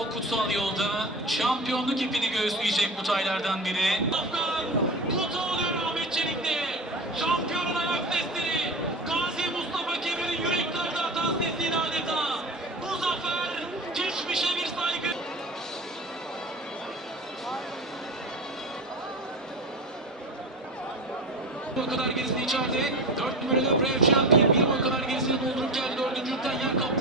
o kutsal yolda şampiyonluk ipini göğüsleyecek bu taylardan biri. Afgan kutu oluyor Ahmet Çelik'te. Şampiyonun ayak sesleri. Gazi Mustafa Kemal'in yüreklerde atan sesiydi adeta. Bu zafer geçmişe bir saygı. boy kadar gerisinde içeride. 4 numaralı Brave Champion bir boy kadar gerisini doldurup geldi. Dördüncülükten yer kaptı.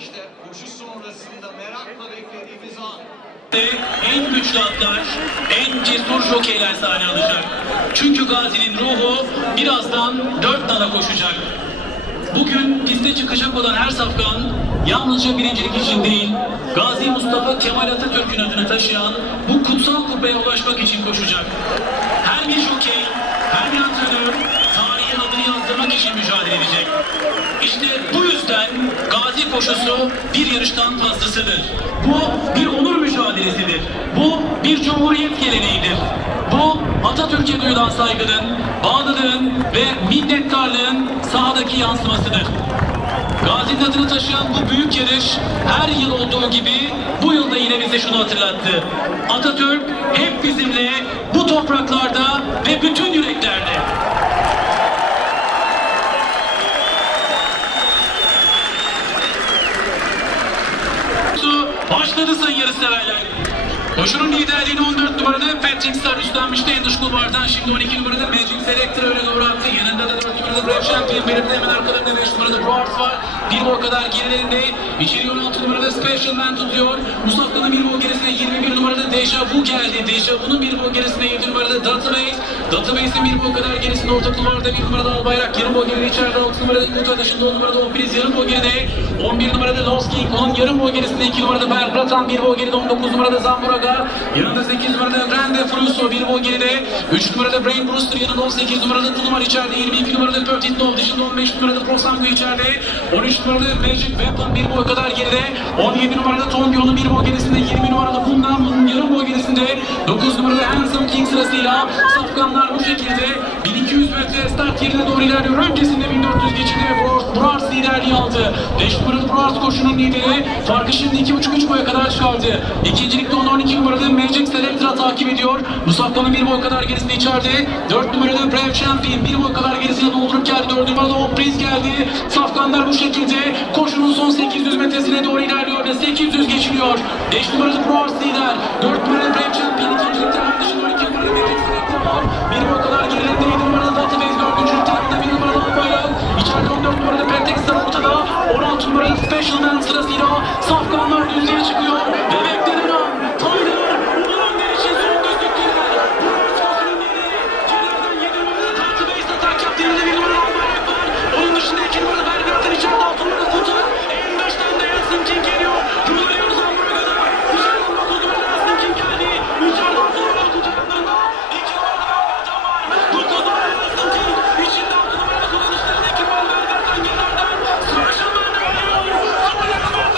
İşte koşu sonrasında merakla beklediğimiz an. en güçlü atlar, en cesur jokeyler sahne alacak. Çünkü Gazi'nin ruhu birazdan dört nala koşacak. Bugün piste çıkacak olan her safkan yalnızca birincilik için değil, Gazi Mustafa Kemal Atatürk'ün adını taşıyan bu kutsal kubbeye ulaşmak için koşacak. Her bir jokey, her bir antrenör tarihe adını yazdırmak için mücadele edecek. İşte bu yüzden Gazi koşusu bir yarıştan fazlasıdır. Bu bir onur mücadelesidir. Bu bir cumhuriyet geleneğidir. Bu Atatürk'e duyulan saygının, bağlılığın ve minnettarlığın sahadaki yansımasıdır. Gazi'nin adını taşıyan bu büyük yarış her yıl olduğu gibi bu yılda yine bize şunu hatırlattı. Atatürk hep bizimle bu topraklarda ve bütün yüreklerde. Adını sayıyoruz severler. Koşunun liderliğini 14 numarada Patrick Star üstlenmişti en dış kulvardan. Şimdi 12 numarada Magic Selector öne doğru attı. Yanında da 4 numarada Brave Champion. Benim de hemen arkalarında 5 numarada Broward var. Bir boy kadar gerilerinde. İçeri 16 numarada Special Man tutuyor. Mustafa'nın bir boy gerisine 21 numarada Deja Vu geldi. Deja Vu'nun bir boy gerisine 7 numarada Database. Database'in bir boy kadar gerisinde orta kulvarda bir numarada Albayrak. Yarım geride içeride 6 numarada Kutu dışında 10 numarada Opriz. Yarım geride 11 numarada Lost King. Onun yarım boy gerisinde 2 numarada Bergratan. Bir boy geride 19 numarada Zamboraga. Yanında 8 numarada Grande Fruso. Bir boy geride 3 numarada Brain Brewster. Yanında 18 numarada Tulumar içeride. 22 numarada Curtis Dove. Dışında 15 numarada Prosango içeride. 13 numarada Magic Weapon. Bir boy kadar geride. 17 numarada Tongi. Onun bir boy gerisinde. 20 numarada Bundan. Bunun yarım boy gerisinde. 9 numarada Handsome King sırasıyla Safkanlar bu şekilde 1200 metre start yerine doğru ilerliyor. Öncesinde 1400 geçildi ve Brars- liderliği aldı. 5 numaralı Brars koşunun lideri. Farkı şimdi 2,5-3 boya kadar çıkardı. İkincilikte 10-12 numarada Magic Selectra takip ediyor. Musafkan'ın bir boy kadar gerisinde içeride. 4 numarada Brave Champion bir boy kadar gerisine doldurup geldi. 4 numarada Opriz geldi. Safkanlar bu şekilde koşunun son 800 metresine doğru ilerliyor ve 800 geçiliyor. 5 numaralı Brars lider. 4 numaralı 16 numaralı Special Man sırasıyla Safkanlar düzlüğe çıkıyor. Ve beklenen an. Taylar Ulu Önder için son düzlükteler. Brars koşunun lideri. Kenardan 7 numaralı Tantı Bey atak yaptı. Elinde 1 numaralı Albayrak var. Onun dışında 2 numaralı Belgrad'dan içeride 6 numaralı Kutu. En baştan da Yasin King geliyor. Kırılıyoruz Hamburga'da. İçeriden 9 numaralı Yasin King geldi. İçeride 6 numaralı Kutu yanlarında. 2 numaralı Belgrad'dan var. 9 numaralı Yasin King. İçinde 6 numaralı Kutu dışlarında 2 numaralı Belgrad'dan kenardan. Special Man geliyor. Hamburga'da Kutu.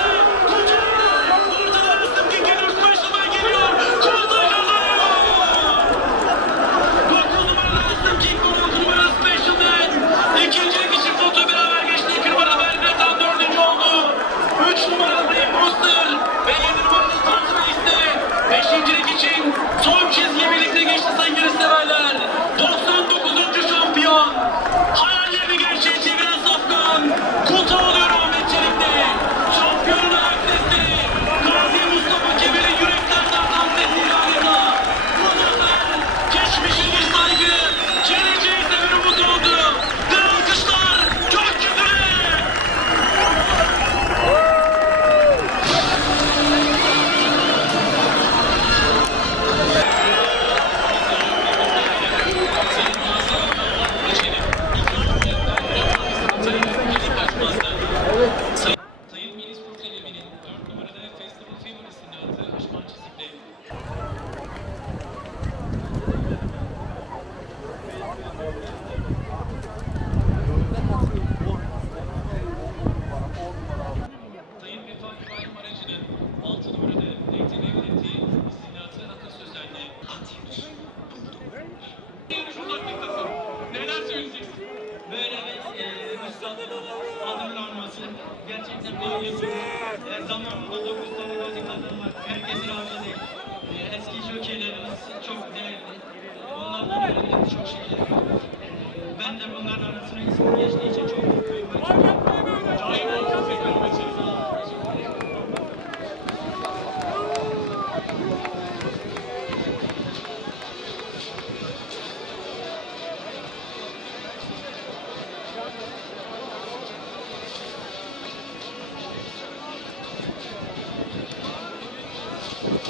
Ortada gerçekten yapıyor. E, zamanında 9 tane kadın var. Herkesin harcadığı. E, eski jokeylerimiz çok değerli. Onlardan öğrendiğimiz çok şeyler var. Ben de bunların arasına ismi geçtiği için çok mutluyum. Daim olsun seviyorum için.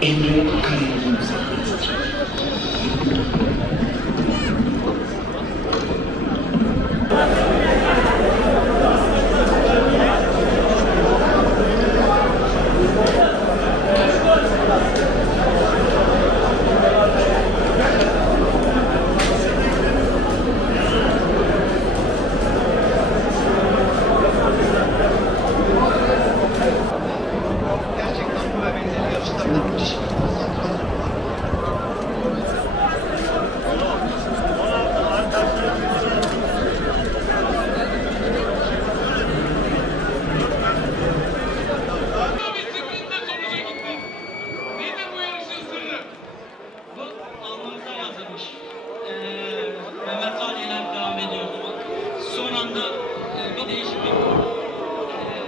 演技をかかる